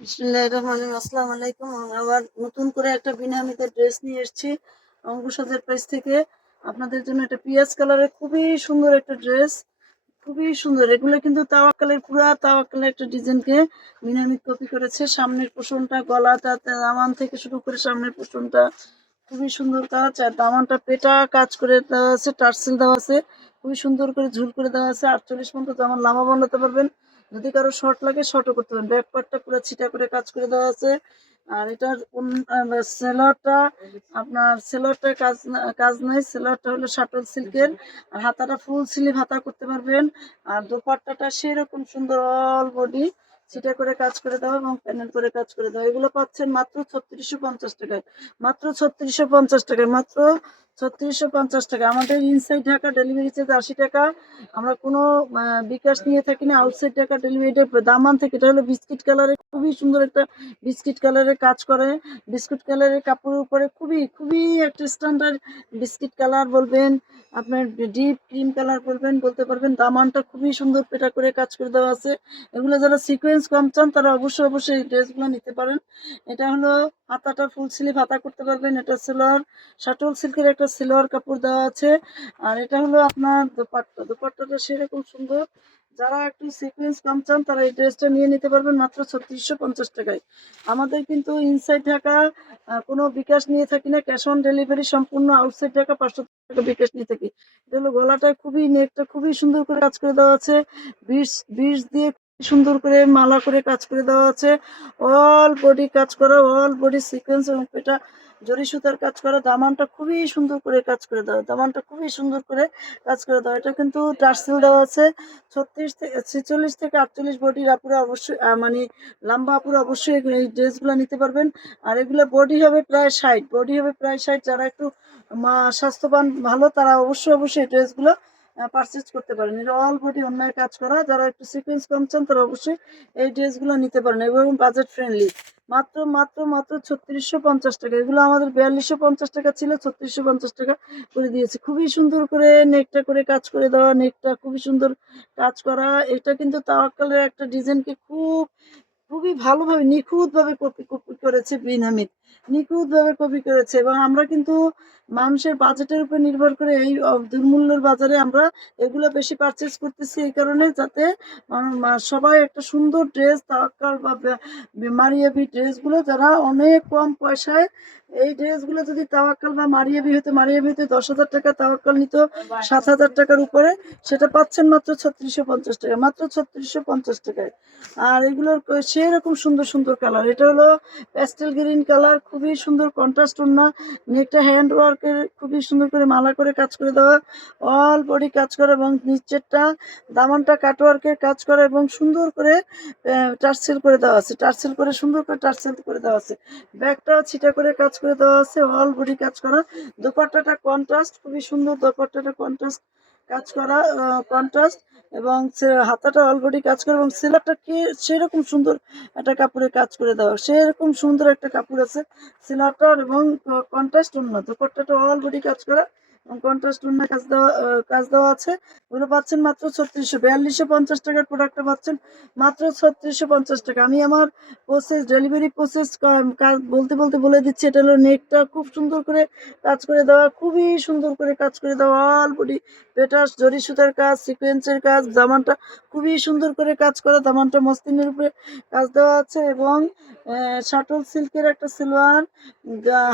বিসমিল্লাহির রহমানির রহিম। আসসালামু আলাইকুম। আমি আবার নতুন করে একটা বিনা হামিদের ড্রেস নিয়ে এসেছি অঙ্কুশাদের পেজ থেকে। আপনাদের জন্য একটা পিঁয়াজ কালারের খুবই সুন্দর একটা ড্রেস, খুবই সুন্দর। এগুলো কিন্তু তাওয়াক্কালের পুরা তাওয়াক্কালের একটা ডিজাইনকে বিনা হামিদ কপি করেছে। সামনের পোষণটা, গলাটা, দামান থেকে শুরু করে সামনের পোষণটা খুবই সুন্দর কাজ। আর দামানটা পেটা কাজ করে দেওয়া আছে, টার্সেল দেওয়া আছে, খুবই সুন্দর করে ঝুল করে দেওয়া আছে। 48 পর্যন্ত দামান লামা বানাতে পারবেন। যদি কারো শর্ট লাগে শর্টও করতে পারেন। ব্যাক পার্টটা পুরো ছিটা করে কাজ করে দেওয়া আছে। আর এটার সেলোয়ারটা, আপনার সেলোয়ারটার কাজ নাই। সেলোয়ারটা হলো শাটল সিল্কের। আর হাতাটা ফুল স্লিভ হাতা করতে পারবেন। আর দোপাট্টাটা সেরকম সুন্দর অল বডি ছিটা করে কাজ করে দেওয়া এবং প্যানেল করে কাজ করে দেওয়া। এগুলো পাচ্ছেন মাত্র 3650 টাকায়। মাত্র 3650 টাকায়, মাত্র 3650 টাকা। আমাদের ইনসাইড ঢাকা ডেলিভারি চার্জ 80 টাকা। আমরা কোনো বিকাশ নিয়ে থাকি না। আউটসাইড ঢাকা ডেলিভারি দামান থেকে। এটা হলো বিস্কিট কালারের, খুবই সুন্দর একটা বিস্কিট কালারের কাজ করে। বিস্কিট কালারের কাপড়ের উপরে খুবই খুবই একটা স্ট্যান্ডার্ড বিস্কিট কালার বলবেন, আপনার ডিপ ক্রিম কালার বলবেন, বলতে পারবেন। দামানটা খুবই সুন্দর পেটা করে কাজ করে দেওয়া আছে। এগুলো যারা সিকোয়েন্স কম চান তারা অবশ্যই অবশ্যই এই ড্রেসগুলো নিতে পারেন। এটা হলো হাতাটা ফুল স্লিভ হাতা করতে পারবেন। এটা সেলোয়ার, শাটল সিল্কের একটা সেলোয়ার কাপড় দেওয়া আছে। আর এটা হলো আপনার দোপাট্টা। দোপাট্টাটা সেরকম সুন্দর। যারা একটু সিকোয়েন্স কম চান তারা এই ড্রেসটা নিয়ে নিতে পারবেন মাত্র 3650 টাকায়। আমাদের কিন্তু ইনসাইড ঢাকা কোনো বিকাশ নিয়ে থাকি না, ক্যাশ অন ডেলিভারি সম্পূর্ণ। আউটসাইড ঢাকা 500 টাকা বিকাশ নিয়ে থাকি। এটা হলো গলাটা, খুবই নেকটা খুবই সুন্দর করে কাজ করে দেওয়া আছে। বিশ বিশ দিয়ে সুন্দর করে মালা করে কাজ করে দেওয়া আছে। অল বডি কাজ করা, অল বডি সিকোয়েন্স এবং এটা জরি সুতার কাজ করা। দামানটা খুবই সুন্দর করে কাজ করে দেওয়া, দামানটা খুবই সুন্দর করে কাজ করে দেওয়া। এটা কিন্তু টার্সেল দেওয়া আছে। 46 থেকে 48 বডির আপুরা অবশ্যই মানে লম্বা আপুরা অবশ্যই এই ড্রেসগুলো নিতে পারবেন। আর এগুলো বডি হবে প্রায় 60, বডি হবে প্রায় 60। যারা একটু স্বাস্থ্যবান ভালো তারা অবশ্যই অবশ্যই এই ড্রেসগুলো পারচেজ করতে পারেন। এটা অল বডি অন্যায় কাজ করা। যারা একটু সিকোয়েন্স কম চান তারা অবশ্যই এই ড্রেসগুলো নিতে পারেন এবং বাজেট ফ্রেন্ডলি। মাত্র মাত্র মাত্র 3650 টাকা। এগুলো আমাদের 4250 টাকা ছিল, 3650 টাকা করে দিয়েছে। খুবই সুন্দর করে নেকটা করে কাজ করে দেওয়া, নেকটা খুবই সুন্দর কাজ করা। এটা কিন্তু তাওয়াক্কালের একটা ডিজাইনকে খুবই ভালোভাবে নিখুঁতভাবে কপি কপি করেছে বিন হামিদ, নিখুঁতভাবে কপি করেছে। এবং আমরা কিন্তু মানুষের বাজেটের উপর নির্ভর করে এই দুর্মূল্যের বাজারে আমরা এগুলো বেশি পারচেজ করতেছি, এই কারণে যাতে সবাই একটা সুন্দর ড্রেস তাওয়াক্কাল বা মারিয়াবি ড্রেসগুলো যারা অনেক কম পয়সায়, এই ড্রেসগুলো যদি তাওয়াক্কাল বা মারিয়াবি হতো, মারিয়াবি হতে 10,000 টাকা, তাওয়াক্কাল নিত 7,000 টাকার উপরে, সেটা পাচ্ছেন মাত্র 3650 টাকা, মাত্র 3650 টাকায়। আর এগুলোর সেরকম সুন্দর সুন্দর কালার। এটা হলো প্যাস্টেল গ্রিন কালার, খুবই সুন্দর কন্ট্রাস্ট ওড়না। নেকটা হ্যান্ড ওয়ার্কের খুবই সুন্দর করে মালা করে কাজ করে দেওয়া, অল বডি কাজ করা এবং নিচেরটা দামানটা কাটওয়ার্কের কাজ করা এবং সুন্দর করে টার্সেল করে দেওয়া আছে। টার্সেল করে সুন্দর করে টার্সেল করে দেওয়া আছে। ব্যাগটাও ছিটা করে কাজ করে দেওয়া আছে, অল বডি কাজ করা। দোপাট্টাটা কন্ট্রাস্ট, খুবই সুন্দর দোপাট্টাটা কন্ট্রাস্ট কাজ করা, কন্ট্রাস্ট। এবং হাতাটা অলরেডি কাজ করে এবং সেলারটা কি সেরকম সুন্দর একটা কাপড়ে কাজ করে দেওয়া, সেরকম সুন্দর একটা কাপড় আছে সেলারটার। এবং কন্ট্রাস্ট ওড়না, দোপাট্টাটা অলরেডি কাজ করা এবং কন্ট্রাস্ট ওড়না কাজ দেওয়া আছে। ওগুলো পাচ্ছেন মাত্র 4250 টাকার প্রোডাক্টটা পাচ্ছেন মাত্র 3650 টাকা। আমি আমার প্রসেস, ডেলিভারি প্রসেস কাজ বলতে বলতে বলে দিচ্ছি। এটা হলো নেকটা খুব সুন্দর করে কাজ করে দেওয়া, খুবই সুন্দর করে কাজ করে দেওয়া, অল বডি পেটাস জরি সুতার কাজ, সিকোয়েন্সের কাজ। দামানটা খুবই সুন্দর করে কাজ করা, দামানটা মসলিনের উপরে কাজ দেওয়া আছে। এবং শাটল সিল্কের একটা সিলোয়ার,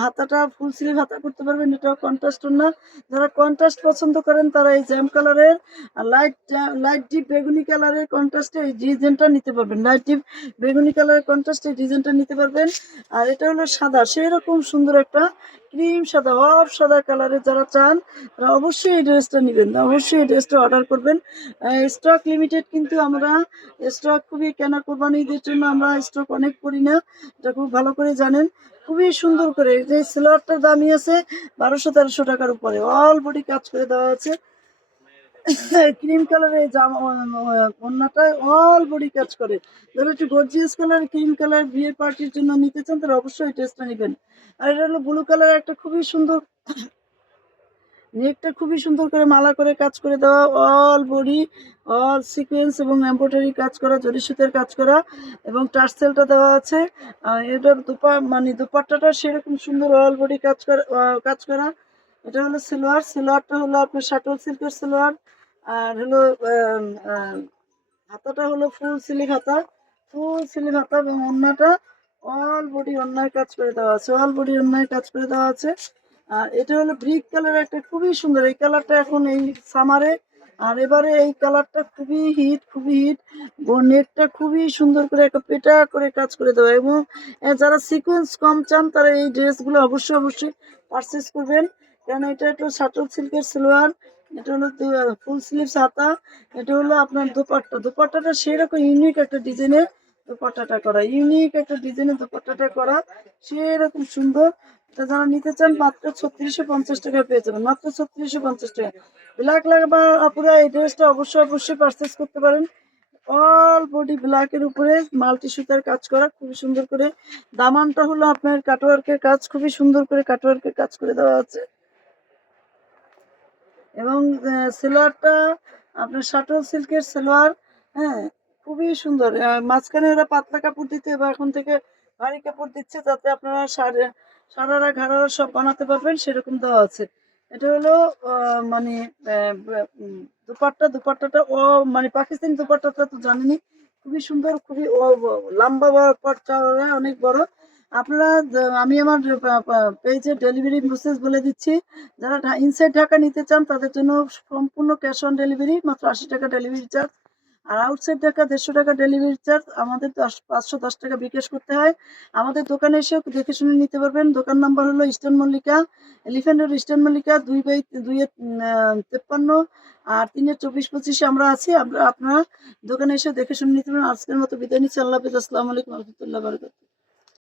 হাতাটা ফুল স্লিভ হাতা করতে পারবেন। এটাও কন্ট্রাস্ট না। যারা কন্ট্রাস্ট পছন্দ করেন তারা এই জ্যাম কালারের লাইট লাইট ডিপ বেগুনি কালারের কন্ট্রাস্টে এই ডিজাইনটা নিতে পারবেন। লাইট ডিপ বেগুনি কালারের কন্ট্রাস্টে এই ডিজাইনটা নিতে পারবেন। আর এটা হলো সাদা, সেরকম সুন্দর একটা ক্রিম সাদা, অফ সাদা কালারে যারা চান তারা অবশ্যই এই ড্রেসটা নেবেন, অবশ্যই এই ড্রেসটা অর্ডার করবেন। স্টক লিমিটেড, কিন্তু আমরা স্টক খুবই কেনা কোরবানি ঈদের জন্য আমরা স্টক অনেক করি না, এটা খুব ভালো করে জানেন। খুবই সুন্দর করে যে সেলোয়ারটার দামই আছে 1200-1300 টাকার উপরে, অল বডি কাজ করে দেওয়া আছে। ক্রিম কালারের জামা ওড়নাটায় অল বডি কাজ করে। যারা একটু গর্জিয়াস কালার ক্রিম কালার বিয়ে পার্টির জন্য নিতে চান তারা অবশ্যই এই ড্রেসটা নেবেন। আর এটা হলো ব্লু কালার একটা খুবই সুন্দর নেকটা খুবই সুন্দর করে মালা করে কাজ করে দেওয়া, অল বডি অল সিকোয়েন্স এবং এমব্রয়ডারি কাজ করা, জরি সুতার কাজ করা এবং টার্সেলটা দেওয়া আছে। এটার দুপাট্টাটা সেরকম সুন্দর অল বডি কাজ করা। এটা হলো সালোয়ার, সালোয়ারটা হলো আপনার শাটল সিল্কের সালোয়ার। আর হলো আম, আম, হাতাটা হলো ফুল স্লিভ হাতা, ফুল স্লিভ হাতা এবং ওড়নাটা অল বডি ওড়নায় কাজ করে দেওয়া আছে, অল বডি ওড়নায় কাজ করে দেওয়া আছে। আর এটা হলো ব্রিক কালার, একটা খুবই সুন্দর এই কালারটা এখন এই সামারে। আর এবারে এই কালারটা খুবই হিট, খুবই হিট। নেকটা খুবই সুন্দর করে একটা পেটা করে কাজ করে দেওয়া এবং যারা সিকোয়েন্স কম চান তারা এই ড্রেসগুলো অবশ্যই অবশ্যই পারচেস করবেন, কারণ এটা একটু শাটল সিল্কের সালোয়ার। এটা হলো ফুল স্লিভস হাতা। এটা হলো আপনার দোপাট্টা, দোপাট্টাটা সেরকম ইউনিক একটা ডিজাইনের দোপাট্টাটা করা, ইউনিক একটা ডিজাইনের দোপাট্টাটা করা সেরকম সুন্দর। এটা যারা নিতে চান মাত্র 3650 টাকায় পেয়ে যাবেন, মাত্র 3650 টাকা। ব্ল্যাক লাগবা আপুরা এই ড্রেসটা অবশ্যই অবশ্যই পারচেস করতে পারেন। অল বডি ব্ল্যাকের উপরে মাল্টি সুতার কাজ করা খুবই সুন্দর করে। দামানটা হলো আপনার কাটওয়ার্কের কাজ, খুবই সুন্দর করে কাটওয়ার্কের কাজ করে দেওয়া আছে এবং সালোয়ারটা আপনার শাটল সিল্কের সালোয়ার। হ্যাঁ, খুবই সুন্দর। মাঝখানে ওরা পাতলা কাপড় দিতে এবার এখন থেকে ভারী কাপড় দিচ্ছে, যাতে আপনারা সারারা ঘাড়ারা সব বানাতে পারবেন সেরকম দেওয়া আছে। এটা হলো মানে দুপাট্টা, দুপাট্টাটা মানে পাকিস্তানি দুপাট্টাটা তো জানেনই, খুবই সুন্দর, খুবই লম্বা চওড়া অনেক বড়। আপনারা আমি আমার পেজে ডেলিভারি প্রসেস বলে দিচ্ছি। যারা ইনসাইড ঢাকা নিতে চান তাদের জন্য সম্পূর্ণ ক্যাশ অন ডেলিভারি, মাত্র 80 টাকা ডেলিভারি চার্জ। আর আউটসাইড ঢাকা 150 টাকা ডেলিভারি চার্জ, আমাদের 510 টাকা বিকাশ করতে হয়। আমাদের দোকানে এসে দেখে শুনে নিতে পারবেন। দোকান নাম্বার হলো eastern Mallika, elephant road, eastern Mallika 2/2-53 আর 3-24-25 আমরা আছি। আপনারা দোকানে এসে দেখে শুনে নিতে পারবেন। আজকের মতো বিদায় নিচ্ছি, আল্লাহ হাফেজ, আসসালামু আলাইকুম রহমতুল্লাহ বারকাতুহু।